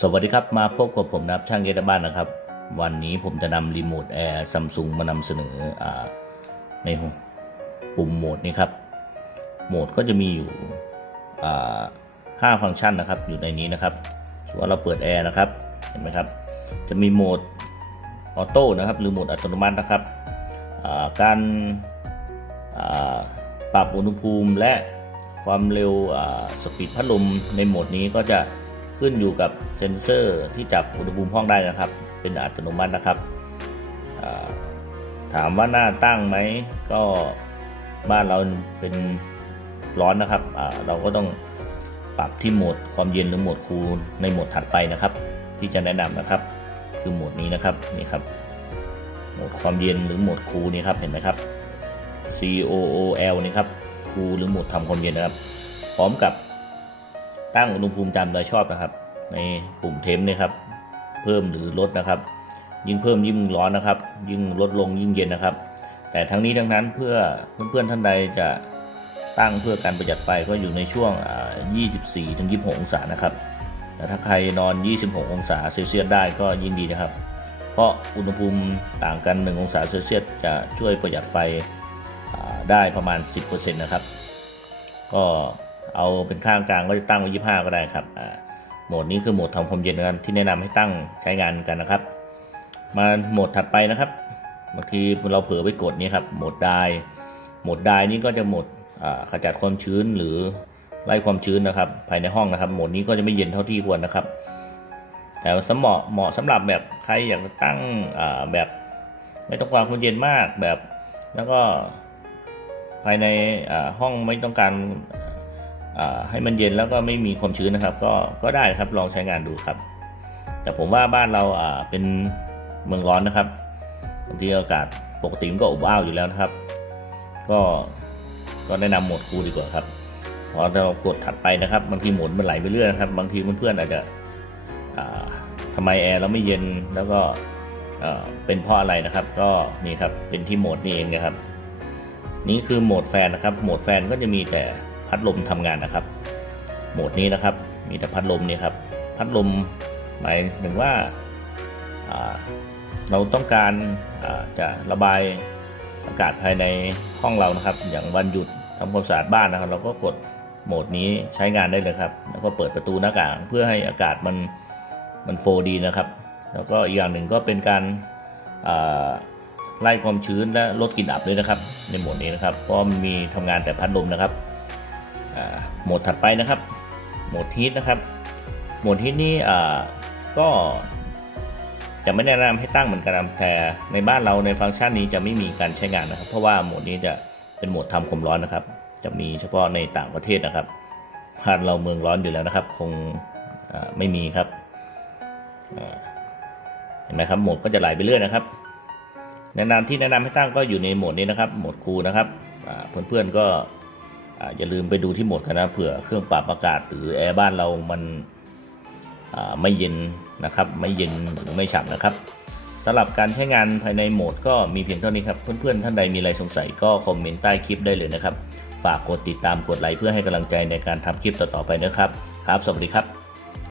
สวัสดีครับ มาพบกับผมนะครับช่างเยตบ้านนะครับ วันนี้ผมจะนำรีโมทแอร์ซัมซุงมานำเสนอในปุ่มโหมดนี้ครับ โหมดก็จะมีอยู่ห้าฟังก์ชันนะครับอยู่ในนี้นะครับสมมติว่าเราเปิดแอร์นะครับเห็นไหมครับ จะมีโหมดออโต้นะครับหรือโหมดอัตโนมัตินะครับาการปรับอุณหภูมิและความเร็วสปีดพัดลมในโหมดนี้ก็จะ ขึ้นอยู่กับเซ็นเซอร์ที่จับอุณหภูมิห้องได้นะครับ เป็นอัตโนมัตินะครับถามว่าหน้าตั้งไหมก็บ้านเราเป็นร้อนนะครับเราก็ต้องปรับที่โหมดความเย็นหรือโหมดคูลในโหมดถัดไปนะครับ ที่จะแนะนำนะครับ คือโหมดนี้นะครับนี่ครับโหมดความเย็นหรือโหมดคูลนี่ครับเห็นไหมครับ C O O L นี่ครับคูลหรือโหมดทำความเย็นนะครับ พร้อมกับ ตั้งอุณหภูมิตามโดยชอบนะครับ ในปุ่มเทมเนี่ยครับ เพิ่มหรือลดนะครับ ยิ่งเพิ่มยิ่งร้อนนะครับ ยิ่งลดลงยิ่งเย็นนะครับ แต่ทั้งนี้ทั้งนั้นเพื่อเพื่อนๆท่านใดจะตั้งเพื่อการประหยัดไฟก็อยู่ในช่วง 24ถึง26 องศานะครับ แต่ถ้าใครนอน 26 องศาเซลเซียสได้ก็ยิ่งดีนะครับ เพราะอุณหภูมิต่างกัน 1 องศาเซลเซียสจะช่วยประหยัดไฟได้ประมาณ 10%นะครับ ก็ เอาเป็นข้างกลางก็จะตั้งไว้25ก็ได้ครับโหมดนี้คือโหมดทำความเย็นนะครับที่แนะนำให้ตั้งใช้งานกันนะครับ มาโหมดถัดไปนะครับบางทีเราเผลอไปกดนี้ครับโหมดได้โหมดได้นี่ก็จะโหมดขจัดความชื้นหรือไล่ความชื้นนะครับ ภายในห้องนะครับ โหมดนี้ก็จะไม่เย็นเท่าที่ควรนะครับ แต่สมเหมาะเหมาะสำหรับแบบใครอยากจะตั้งแบบไม่ต้องการความเย็นมากแบบ แล้วก็ภายในห้องไม่ต้องการ ให้มันเย็นแล้วก็ไม่มีความชื้นนะครับ ก็ก็ได้ครับลองใช้งานดูครับ แต่ผมว่าบ้านเราเป็นเมืองร้อนนะครับบางทีอากาศปกติมันก็อบอ้าวอยู่แล้วนะครับ ก็ก็แนะนำโหมดคูลดีกว่าครับพอเรากดถัดไปนะครับ บางทีหมดมันไหลไปเรื่อยนะครับ บางทีเพื่อนๆอาจจะอ่าทำไมแอร์เราไม่เย็นแล้วก็เป็นเพราะอะไรนะครับ ก็นี่ครับเป็นที่โหมดนี่เองนะครับ นี่คือโหมดแฟนนะครับ โหมดแฟนก็จะมีแต่ พัดลมทำงานนะครับ โหมดนี้นะครับ มีแต่พัดลมนี่ครับ พัดลมหมายถึงว่าาเราต้องการาจะระบายอากาศภายในห้องเรานะครับ อย่างวันหยุดทำความสะอาดบ้านนะครับ เราก็กดโหมดนี้ใช้งานได้เลยครับ แล้วก็เปิดประตูหน้าต่างเพื่อให้อากาศมันมันโฟร์ดีนะครับ แล้วก็อีกอย่างหนึ่งก็เป็นการไล่ความชื้นและลดกลิ่นอับด้วยนะครับ ในโหมดนี้นะครับเพราะมันมีทำงานแต่พัดลมนะครับ โหมดถัดไปนะครับ โหมดฮีทนะครับ โหมดฮีทนี่อ่าก็จะไม่แนะนำให้ตั้งเหมือนกันนะแต่ในบ้านเราในฟังก์ชันนี้จะไม่มีการใช้งานนะครับ เพราะว่าโหมดนี้จะเป็นโหมดทำความร้อนนะครับ จะมีเฉพาะในต่างประเทศนะครับบ้านเราเมืองร้อนอยู่แล้วนะครับ คงไม่มีครับเห็นไหมครับโหมดก็จะไหลไปเรื่อยนะครับแนะนำที่แนะนำให้ตั้งก็อยู่ในโหมดนี้นะครับ โหมดครูนะครับเพื่อนๆก็ อย่าลืมไปดูที่หมดกันนะเผื่อเครื่องปรับอากาศหรือแอร์บ้านเรามันไม่เย็นนะครับไม่เย็นหรือไม่ฉ่ำนะครับสำหรับการใช้งานภายในโหมดก็มีเพียงเท่านี้ครับ เพื่อนๆ ท่านใดมีอะไรสงสัยก็คอมเมนต์ใต้คลิปได้เลยนะครับ ฝากกดติดตามกดไลค์เพื่อให้กำลังใจในการทำคลิปต่อๆไปนะครับ ครับ สวัสดีครับ